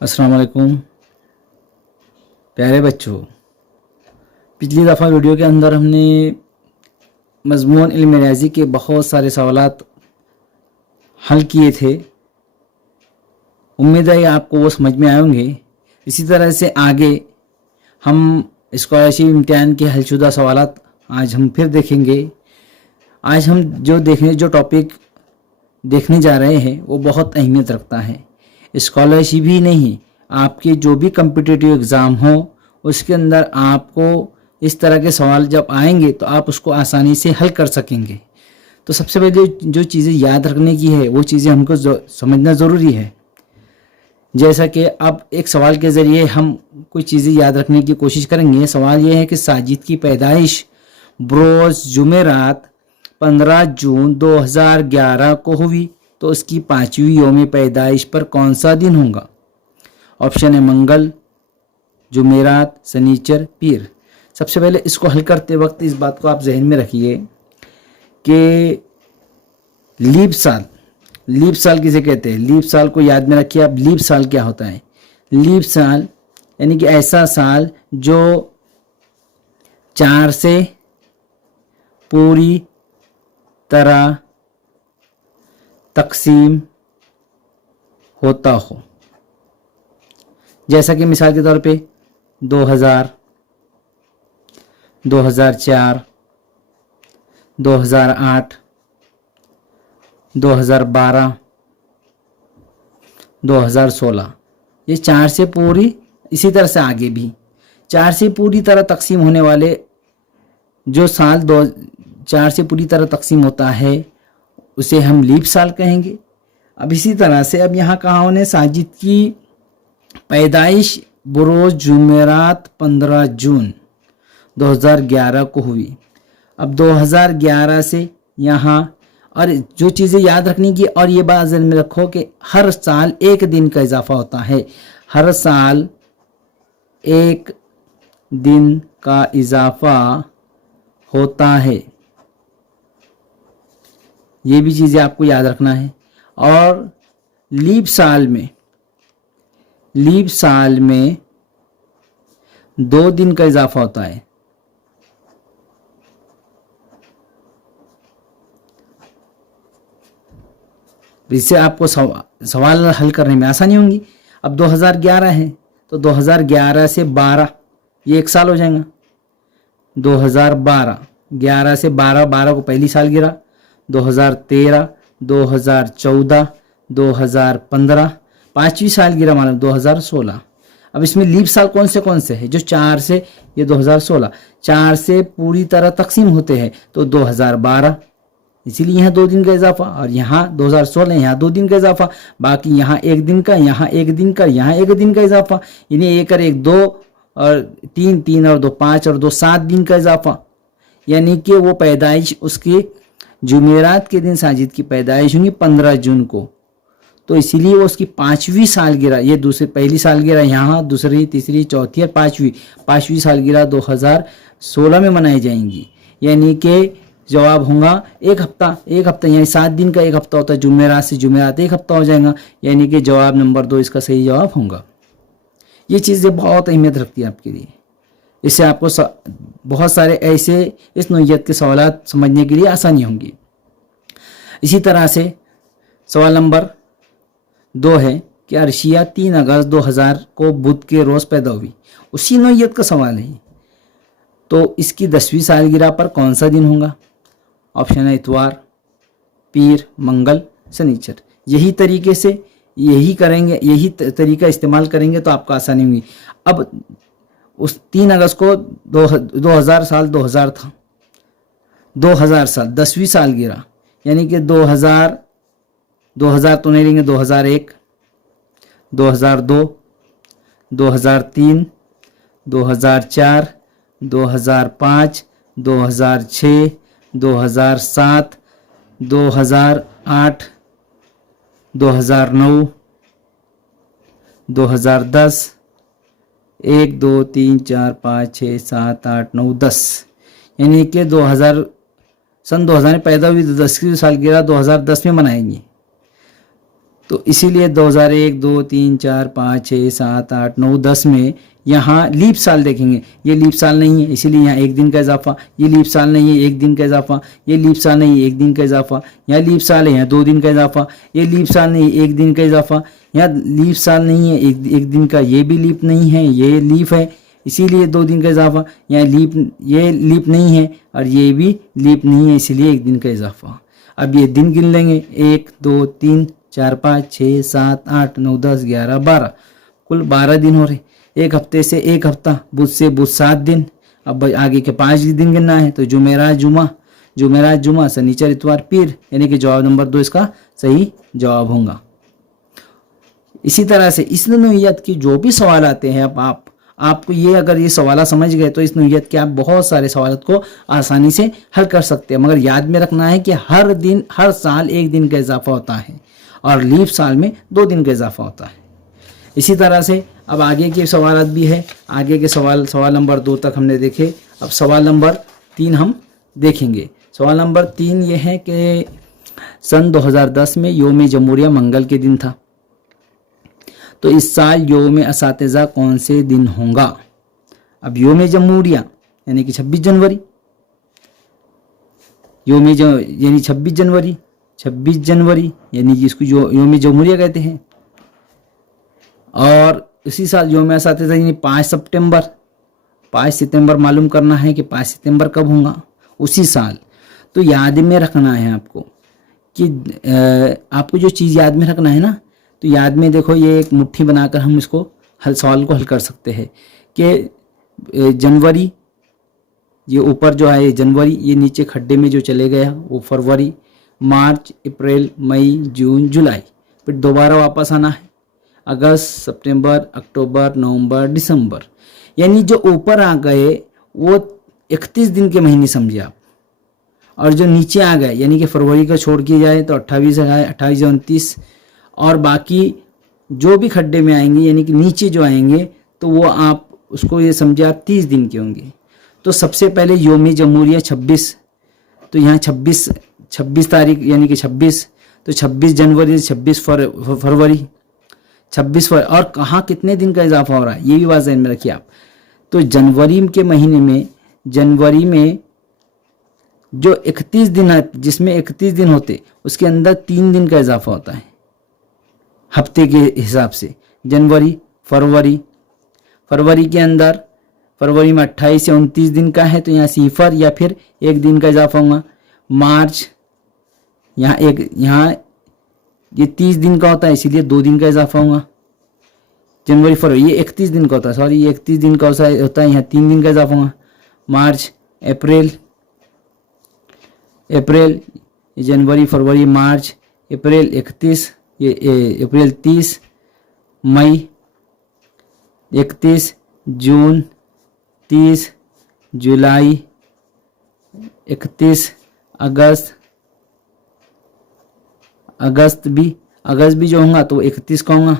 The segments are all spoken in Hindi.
अस्सलाम वालेकुम प्यारे बच्चों। पिछली दफ़ा वीडियो के अंदर हमने मज़मून इल्म रियाज़ी के बहुत सारे सवालात हल किए थे। उम्मीद है आपको वो समझ में आए होंगे। इसी तरह से आगे हम स्कॉलरशिप इम्तिहान के हलशुदा सवालात आज हम फिर देखेंगे। आज हम जो टॉपिक देखने जा रहे हैं वो बहुत अहमियत रखता है। स्कॉलरशिप ही नहीं, आपके जो भी कम्पिटिटिव एग्ज़ाम हो उसके अंदर आपको इस तरह के सवाल जब आएंगे तो आप उसको आसानी से हल कर सकेंगे। तो सबसे पहले जो चीज़ें याद रखने की है वो चीज़ें हमको समझना ज़रूरी है। जैसा कि अब एक सवाल के ज़रिए हम कुछ चीज़ें याद रखने की कोशिश करेंगे। सवाल ये है कि साजिद की पैदाइश बरोज़ जुमेरात 15 जून 2011 को हुई, तो उसकी 5वीं यौम पैदाइश पर कौन सा दिन होगा? ऑप्शन है मंगल, जुमेरात, शनिचर, पीर। सबसे पहले इसको हल करते वक्त इस बात को आप जहन में रखिए कि लीप साल किसे कहते हैं? लीप साल को याद में रखिए आप। लीप साल क्या होता है? लीप साल यानी कि ऐसा साल जो 4 से पूरी तरह तकसीम होता हो। जैसा कि मिसाल के तौर पे 2000, 2004, 2008, 2012, 2016, ये 4 से पूरी, इसी तरह से आगे भी 4 से पूरी तरह तकसीम होने वाले जो साल 4 से पूरी तरह तकसीम होता है उसे हम लीप साल कहेंगे। अब इसी तरह से अब यहाँ कहा उन्हें साजिद की पैदाइश बरोज़ जुमेरात 15 जून 2011 को हुई। अब 2011 से यहाँ, और जो चीज़ें याद रखनी की, और ये बात ज़हन में रखो कि हर साल एक दिन का इजाफा होता है। हर साल एक दिन का इजाफा होता है, ये भी चीज़ें आपको याद रखना है। और लीप साल में 2 दिन का इजाफा होता है। इससे आपको सवाल हल करने में आसानी होगी। अब 2011 है तो 2011 से 12, ये एक साल हो जाएगा। 2012, 11 से 12, 12 को पहली साल गिरा। 2013, 2014, 2015, 5वीं साल गिरा माना 2016। अब इसमें लीप साल कौन से हैं? जो 4 से, ये 2016, 4 से पूरी तरह तकसीम होते हैं तो 2012, इसीलिए यहाँ 2 दिन का इजाफा, और यहाँ 2016, यहाँ 2 दिन का इजाफा, बाकी यहाँ 1 दिन का, यहाँ 1 दिन का, यहाँ 1 दिन का इजाफा, यानी 1 और 1 2 और 3, 3 और 2 5 और 2 7 दिन का इजाफा। यानी कि वो पैदाइश उसकी जुमेरात के दिन साजिद की पैदाइश होगी 15 जून को, तो इसीलिए वो उसकी 5वीं सालगिरह, ये पहली सालगिरह यहाँ, दूसरी, तीसरी, चौथी और 5वीं सालगिरह 2016 में मनाई जाएंगी। यानी कि जवाब होगा एक हफ्ता यानी 7 दिन का एक हफ्ता होता है। जुमेरात से जुमेरात एक हफ्ता हो जाएगा, यानी कि जवाब नंबर 2 इसका सही जवाब होगा। ये चीज़ें बहुत अहमियत रखती है आपके लिए। इससे आपको बहुत सारे ऐसे इस नौइयत के सवालात समझने के लिए आसानी होंगी। इसी तरह से सवाल नंबर 2 है कि अर्शिया 3 अगस्त 2000 को बुध के रोज़ पैदा हुई। उसी नौइयत का सवाल है, तो इसकी 10वीं सालगिरह पर कौन सा दिन होगा? ऑप्शन है इतवार, पीर, मंगल, शनिचर। यही तरीके से यही तरीका इस्तेमाल करेंगे तो आपको आसानी होगी। अब उस 3 अगस्त को 2000 था, 2000 साल 10वीं सालगिरह, यानी कि 2000 तो नहीं लेंगे, 2001, 2002, 2003, 2004, 2005, 2006, 2007, 2008, 2009, 2010, 1 2 3 4 5 6 7 8 9 10, यानी कि 2000 में पैदा हुई तो 10वीं सालगिरह 2010 में मनाएंगे। तो इसीलिए 2001, 2, 3, 4, 5, 6, 7, 8, 9, 10 में यहाँ लीप साल देखेंगे, ये लीप साल नहीं है इसीलिए यहाँ एक दिन का इजाफा, ये लीप साल नहीं है एक दिन का इजाफा, ये लीप साल नहीं है एक दिन का इजाफा, यहाँ लीप साल है यहाँ 2 दिन का इजाफा, ये लीप साल नहीं है एक दिन का इजाफा, यहाँ लीप साल नहीं है एक दिन का, ये भी लीप नहीं है ये लीप है इसीलिए 2 दिन का इजाफा, यहाँ ये लीप नहीं है और ये भी लीप नहीं है इसीलिए एक दिन का इजाफा। अब ये दिन गिन लेंगे 1, 2, 3, 4, 5, 6, 7, 8, 9, 10, 11, 12, कुल 12 दिन हो रहे। एक हफ्ते से एक हफ्ता, बुध से बुध 7 दिन। अब आगे के 5 दिन गिनना है तो जुमेरात जुमा शनिचर इतवार पीर, यानी कि जवाब नंबर 2 इसका सही जवाब होगा। इसी तरह से इस नौइयत की जो भी सवाल आते हैं, अब आपको ये अगर ये सवाल समझ गए तो इस नौइयत के आप बहुत सारे सवाल को आसानी से हल कर सकते हैं। मगर याद में रखना है कि हर साल 1 दिन का इजाफा होता है और लीप साल में 2 दिन का इजाफा होता है। इसी तरह से अब आगे के सवाल भी है। आगे के सवाल नंबर 2 तक हमने देखे। अब सवाल नंबर 3 हम देखेंगे। सवाल नंबर 3 ये है कि सन 2010 में योम जमहूरिया मंगल के दिन था, तो इस साल योम असातिज़ा कौन से दिन होगा। अब योम जमहूरिया यानी कि 26 जनवरी, यानी 26 जनवरी यानी जिसको जो योम जमहूरिया कहते हैं। और इसी साल योम असातिज़ा यानी 5 सितंबर मालूम करना है कि 5 सितंबर कब होगा उसी साल। तो याद में रखना है आपको कि आपको जो चीज़ याद में रखना है ना, तो याद में देखो ये एक मुट्ठी बनाकर हम इसको सवाल को हल कर सकते हैं कि जनवरी, ये ऊपर जो है जनवरी, ये नीचे खड्डे में जो चले गया वो फरवरी, मार्च, अप्रैल, मई, जून, जुलाई, फिर दोबारा वापस आना है अगस्त, सितंबर, अक्टूबर, नवंबर, दिसंबर, यानी जो ऊपर आ गए वो 31 दिन के महीने समझिए आप। और जो नीचे आ गए यानी कि फरवरी का छोड़ किया जाए तो 28 आए, 28, 29, और बाकी जो भी खड्डे में आएंगे यानी कि नीचे जो आएंगे तो वो आप उसको ये समझिए आप 30 दिन के होंगे। तो सबसे पहले योम जमहूरिया 26, तो यहाँ 26 तारीख यानी कि 26, तो 26 जनवरी, 26 फरवरी, 26 फरवरी। और कहाँ कितने दिन का इजाफा हो रहा है ये भी बात ध्यान में रखिए आप। तो जनवरी के महीने में, जनवरी में जो 31 दिन है, जिसमें 31 दिन होते उसके अंदर 3 दिन का इजाफा होता है हफ्ते के हिसाब से। जनवरी, फरवरी के अंदर, फरवरी में 28 से 29 दिन का है तो यहाँ सिफर या फिर 1 दिन का इजाफा होगा। मार्च, यहाँ ये 30 दिन का होता है इसीलिए 2 दिन का इजाफा होगा। जनवरी, फरवरी ये 31 दिन का होता है, सॉरी ये 31 दिन का होता है, यहाँ 3 दिन का इजाफा होगा। मार्च, अप्रैल, जनवरी, फरवरी, मार्च, अप्रैल 31, ये अप्रैल 30, मई 31, जून 30, जुलाई 31, अगस्त भी जो होगा तो 31 का होगा।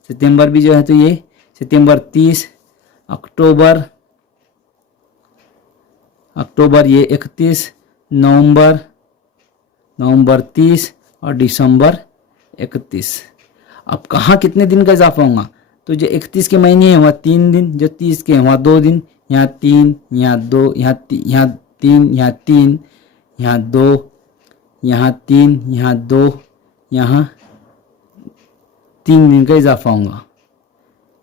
सितंबर भी जो है तो ये सितंबर 30, अक्टूबर ये 31, नवंबर 30 और दिसंबर 31। अब कहाँ कितने दिन का इजाफा होगा, तो जो 31 के महीने हैं वहाँ 3 दिन, जो 30 के हैं वहाँ 2 दिन, यहाँ 3, यहाँ 2, यहाँ 3, यहाँ 3, यहाँ 3, यहाँ 2, यहाँ 3, यहाँ 2, यहाँ 3 दिन का इजाफा होगा।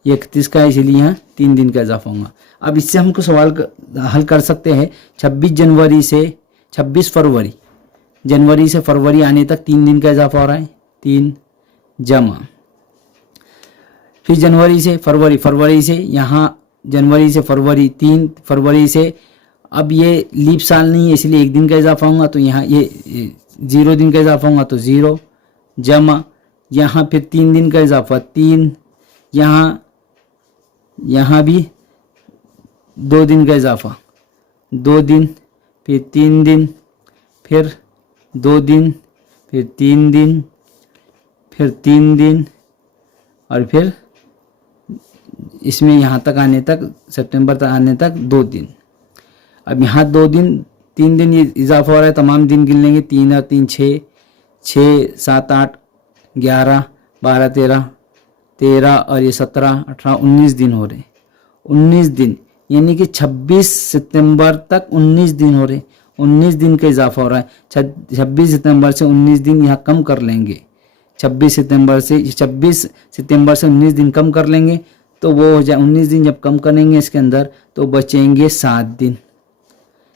ये 31 का है इसीलिए यहाँ 3 दिन का इजाफा होगा। अब इससे हमको सवाल हल कर सकते हैं 26 जनवरी से 26 फरवरी, जनवरी से फरवरी आने तक 3 दिन का इजाफा हो रहा है, 3 जमा, फिर जनवरी से फरवरी से यहाँ जनवरी से फरवरी 3, फरवरी से, अब ये लीप साल नहीं है इसलिए 1 दिन का इजाफा होगा तो यहाँ ये 0 दिन का इजाफा होगा तो 0 जमा, यहाँ फिर 3 दिन का इजाफा 3, यहाँ भी 2 दिन का इजाफा 2 दिन, फिर 3 दिन, फिर 2 दिन, फिर 3 दिन, फिर 3 दिन, और फिर इसमें यहाँ तक आने तक, सितंबर तक आने तक 2 दिन। अब यहाँ 2 दिन, 3 दिन ये इजाफा हो रहा है, तमाम दिन गिन लेंगे 3 और 3 6, 6 7 8 11 12 13 13 और ये 17 18 19 दिन हो रहे, 19 दिन, यानी कि 26 सितंबर तक 19 दिन हो रहे, 19 दिन का इजाफा हो रहा है। 26 सितंबर से 19 दिन यहाँ कम कर लेंगे, 26 सितंबर से 19 दिन कम कर लेंगे तो वो हो जाए 19 दिन जब कम करेंगे इसके अंदर तो बचेंगे 7 दिन।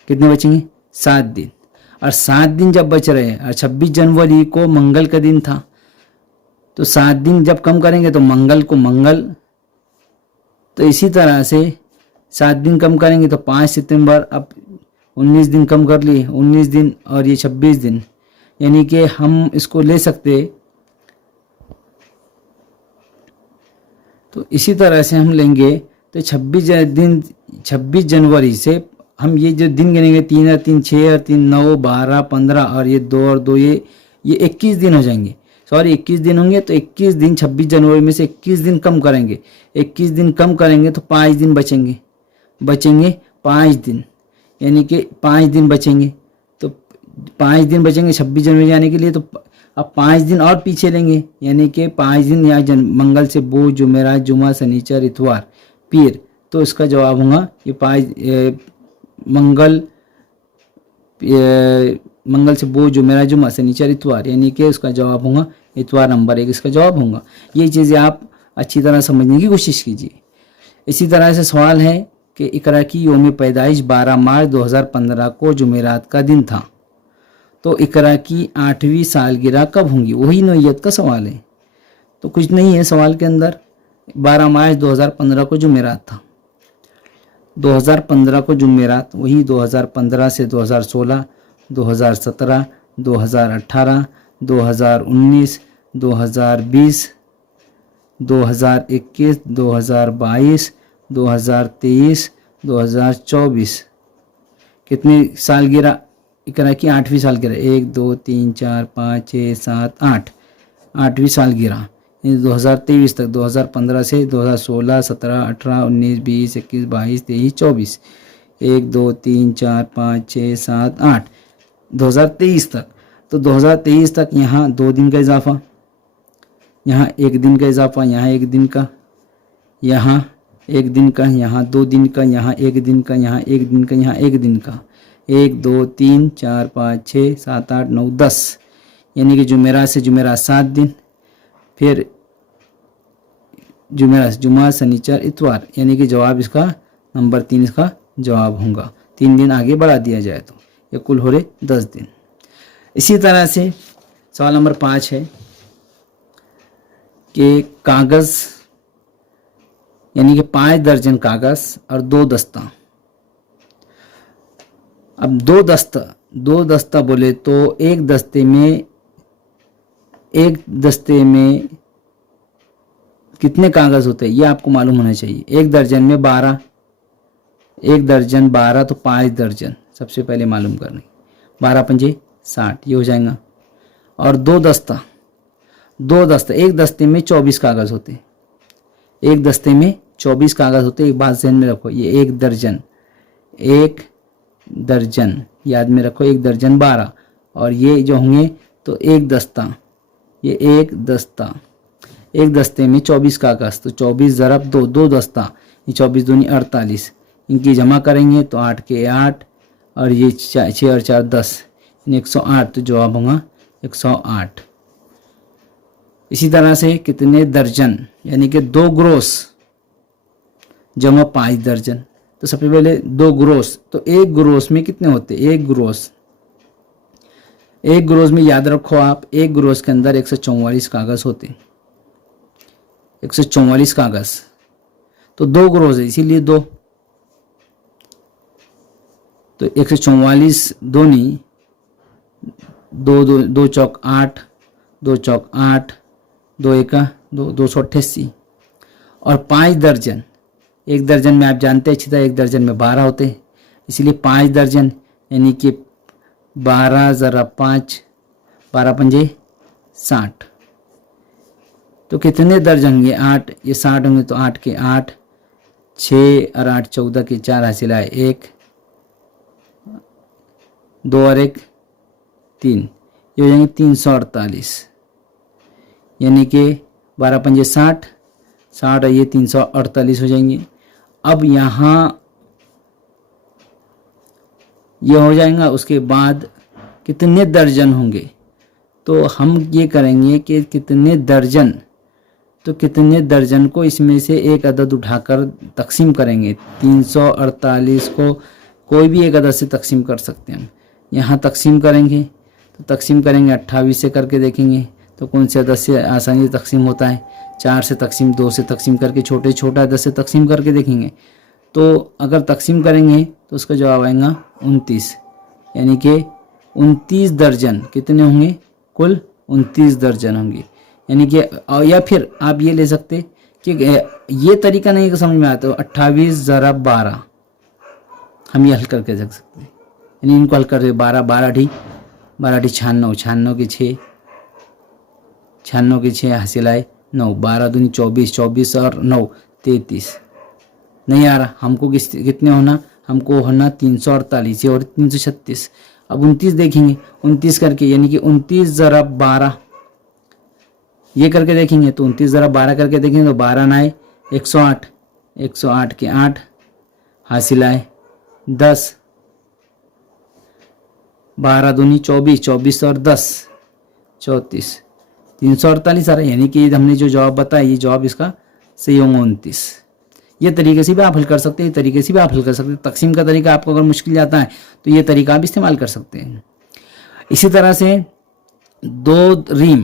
कितने बचेंगे? 7 दिन। और 7 दिन जब बच रहे हैं और 26 जनवरी को मंगल का दिन था तो 7 दिन जब कम करेंगे तो मंगल को मंगल, तो इसी तरह से 7 दिन कम करेंगे तो 5 सितंबर। अब 19 दिन कम कर लिए, 19 दिन और ये 26 दिन, यानी कि हम इसको ले सकते, तो इसी तरह से हम लेंगे तो 26 जनवरी से हम ये जो दिन गिनेंगे 3 और 3 6 और 3 9 12 15 और ये 2 और 2 ये 21 दिन हो जाएंगे। सॉरी 21 दिन होंगे तो 21 दिन 26 जनवरी में से 21 दिन कम करेंगे, 21 दिन कम करेंगे तो 5 दिन बचेंगे 5 दिन, यानी कि 5 दिन बचेंगे। तो 5 दिन बचेंगे 26 जनवरी आने के लिए, तो अब 5 दिन और पीछे लेंगे, यानी कि 5 दिन यहाँ मंगल से बुध जुमेरात जुमा शनिचर इतवार पीर, तो इसका जवाब होगा ये 5 मंगल से बुध जुमेरात जुमा शनिचर इतवार, यानी कि उसका जवाब होगा इतवार, नंबर 1 इसका जवाब होगा। ये चीज़ें आप अच्छी तरह समझने की कोशिश कीजिए। इसी तरह से सवाल है कि इकरा की यौम पैदाइश 12 मार्च 2015 को जुमेरात का दिन था, तो इकरा की 8वीं सालगिरह कब होंगी? वही नौइयत का सवाल है, तो कुछ नहीं है सवाल के अंदर। 12 मार्च 2015 को जुमेरात था, 2015 को जुमेरात, वही 2015 से 2016 2017 2018 2019 2020 2021 2022 2023 2024 कितनी सालगिरह इकरा की? 8वीं सालगिरह, 1 2 3 4 5 6 7 8, 8वीं सालगिरह 2023 तक, 2015 से 2016 17 18 19 20 21 22 23 24, 1 2 3 4 5 6 7 8 2023 तक। तो 2023 तक यहाँ 2 दिन का इजाफा, यहाँ 1 दिन का इजाफा, यहाँ 1 दिन का, यहाँ 1 दिन का, यहाँ 2 दिन का, यहाँ 1 दिन का, यहाँ 1 दिन का, यहाँ 1 दिन का, 1 2 3 4 5 6 7 8 9 10, यानी कि जुमेरात से जुमेरात 7 दिन, फिर जुमेरात जुमा शनिचर इतवार, यानी कि जवाब इसका नंबर 3 इसका जवाब होगा। 3 दिन आगे बढ़ा दिया जाए तो ये कुल हो रहे 10 दिन। इसी तरह से सवाल नंबर 5 है कि कागज़, यानी कि 5 दर्जन कागज़ और 2 दस्ता। अब 2 दस्ता बोले तो एक दस्ते में कितने कागज़ होते हैं ये आपको मालूम होना चाहिए। 1 दर्जन में 12, 1 दर्जन 12 तो 5 दर्जन सबसे पहले मालूम करनी, 12 पंजे 60 ये हो जाएगा। और 2 दस्ता, एक दस्ते में 24 कागज़ होते, एक दस्ते में 24 कागज़ होते। एक बात ध्यान में रखो, ये 1 दर्जन याद में रखो, 1 दर्जन 12 और ये जो होंगे तो 1 दस्ता, ये 1 दस्ता, एक दस्ते में 24 कागज़, तो 24 ज़रब 2 दस्ता, ये 24 दूनी 48, इनकी जमा करेंगे तो 8 के 8 और ये 6 और 4 10, 108, तो जवाब होगा 108। इसी तरह से कितने दर्जन, यानी कि 2 ग्रोस जमा 5 दर्जन, तो सबसे पहले 2 ग्रोस, तो 1 ग्रोस में कितने होते? 1 ग्रोस में याद रखो आप, 1 ग्रोस के अंदर 144 कागज़ होते, 144 कागज़, तो 2 ग्रोस है इसीलिए 2, तो 144 दूनी 2 चौक 8, 2 चौक 8, 2 एका 2, 288। और 5 दर्जन, 1 दर्जन में आप जानते हैं अच्छी तरह 1 दर्जन में 12 होते हैं, इसलिए 5 दर्जन, यानी कि 12 ज़रा 5, 12 पंजे 60, तो कितने दर्जन होंगे? 8, ये 60 होंगे तो 8 के 8, 6 और 8 14 के 4 हासिल आए 1, 2 और 1 3, ये हो जाएंगे 348, यानी कि 12 पंजे 60, 60 और ये 348 हो जाएंगे। अब यहाँ ये हो जाएगा, उसके बाद कितने दर्जन होंगे, तो हम ये करेंगे कि कितने दर्जन, तो कितने दर्जन को इसमें से एक अदद उठाकर तकसीम करेंगे। 348 को कोई भी एक अदद से तकसीम कर सकते हैं हम। यहाँ तकसीम करेंगे तो तकसीम करेंगे 28 से करके देखेंगे तो कौन से अदद से आसानी से तकसीम होता है। 4 से तकसीम, 2 से तकसीम करके छोटा अदद से तकसीम करके देखेंगे। तो अगर तकसीम करेंगे तो उसका जवाब आएगा 29, यानी कि 29 दर्जन कितने होंगे, कुल 29 दर्जन होंगे। यानी कि या फिर आप ये ले सकते कि ये तरीका नहीं समझ में आता, 28 ज़रा 12 हम ये हल करके देख सकते हैं। यानी इनको हल कर 12 12 ढी 96, 96 के 6, 96 के 6 हासिल आए 9, 12 दूनी 24, 24 और 9 33। नहीं आ रहा हमको, कितने होना, हमको होना 348 और 336। अब 29 देखेंगे, 29 करके यानी कि 29 ज़रा 12 ये करके देखेंगे तो 29 ज़रा 12 करके देखेंगे तो 12 ना आए 108, 108 के 8 हासिल आए 10, 12 दूनी 24, 24 और 10 34, 348 आ रहा है। यानी कि हमने जो जवाब बताया ये जवाब इसका सही होगा 29। ये तरीके से भी आप हल कर सकते हैं, तरीके से भी आप हल कर सकते हैं। तकसीम का तरीका आपको अगर मुश्किल जाता है तो ये तरीका आप इस्तेमाल कर सकते हैं। इसी तरह से 2 रीम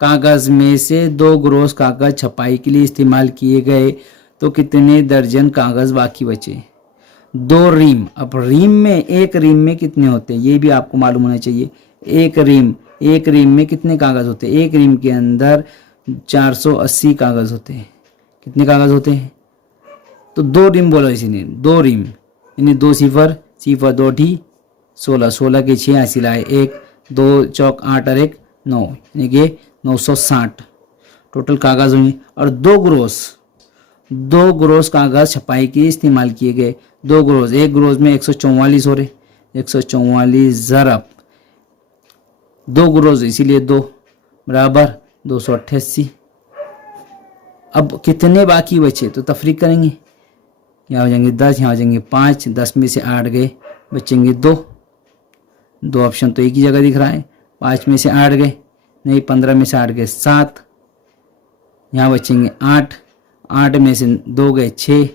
कागज़ में से 2 ग्रोस कागज़ छपाई के लिए इस्तेमाल किए गए तो कितने दर्जन कागज़ बाकी बचे। 2 रीम, अब रीम में, एक रीम में कितने होते हैं ये भी आपको मालूम होना चाहिए। एक रीम में कितने कागज़ होते हैं, एक रीम के अंदर 480 कागज़ होते हैं। कितने कागज़ होते हैं, तो 2 रीम बोला इसी ने, 2 रीम यानी 2 सिफर 2 ढी 16, 16 के 6 हासिल आए 1, 2 चौक 8 और 1 9, यानी कि 960 टोटल कागज़ होंगे। और 2 ग्रोस कागज़ छपाई के इस्तेमाल किए गए। 2 ग्रोस, एक ग्रोस में 144 हो रहे, 144 ज़रब 2 ग्रोस इसीलिए 2 बराबर 288। अब कितने बाकी बचे तो तफरीक करेंगे, यहाँ हो जाएंगे 10, यहाँ हो जाएंगे 5, 10 में से 8 गए बचेंगे 2 ऑप्शन तो एक ही जगह दिख रहा है। 5 में से 8 गए नहीं, 15 में से 8 गए 7, यहाँ बचेंगे 8, 8 में से 2 गए 6,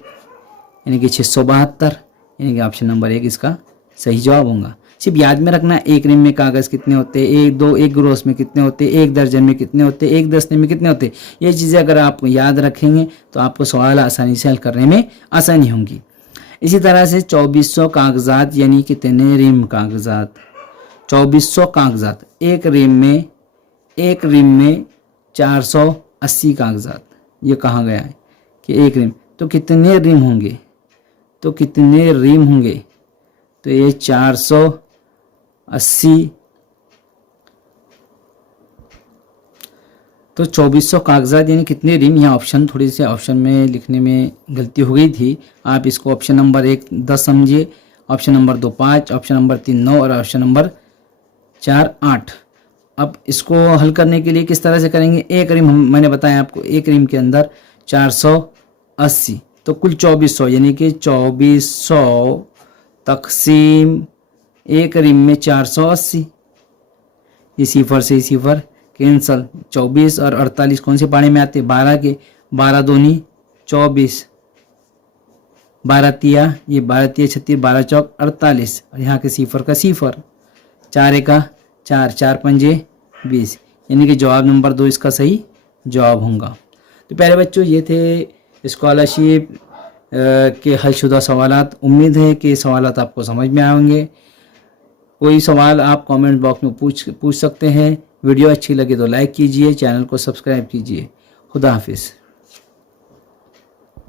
यानी कि 672, यानी कि ऑप्शन नंबर 1 इसका सही जवाब होगा। सिर्फ याद में रखना एक रीम में कागज़ कितने होते हैं, एक ग्रोस में कितने होते हैं, एक दर्जन में कितने होते हैं, एक दस्ते में कितने होते हैं। ये चीज़ें अगर आप याद रखेंगे तो आपको सवाल आसानी से हल करने में आसानी होगी। इसी तरह से 2400 कागजात यानी कितने रीम कागजात, 2400 कागजात, एक रीम में 480 कागजात। ये कहाँ गया है कि एक रीम, तो कितने रीम होंगे, तो ये 480, तो 2400 कागजात यानी कितने रीम। यहाँ ऑप्शन थोड़ी सी ऑप्शन में लिखने में गलती हो गई थी, आप इसको ऑप्शन नंबर 1 10 समझिए, ऑप्शन नंबर 2 5, ऑप्शन नंबर 3 9 और ऑप्शन नंबर 4 8। अब इसको हल करने के लिए किस तरह से करेंगे, एक रीम मैंने बताया आपको, एक रीम के अंदर 480 तो कुल 2400 यानी कि 2400 तकसीम एक रीम में 480। ये सिफर से सिफर कैंसल, 24 और 48 कौन से पाने में आते हैं, 12 के, 12 दूनी 24, 12 तिया, ये 12 तिया 36, 12 चौक 48 और यहाँ के सिफर का सिफर, 4 एका 4, 4 पंजे 20, यानी कि जवाब नंबर 2 इसका सही जवाब होगा। तो प्यारे बच्चों ये थे स्कॉलरशिप के हलशुदा सवालात। उम्मीद है कि सवालात आपको समझ में आएंगे। कोई सवाल आप कमेंट बॉक्स में पूछ सकते हैं। वीडियो अच्छी लगे तो लाइक कीजिए, चैनल को सब्सक्राइब कीजिए। खुदा हाफिज़।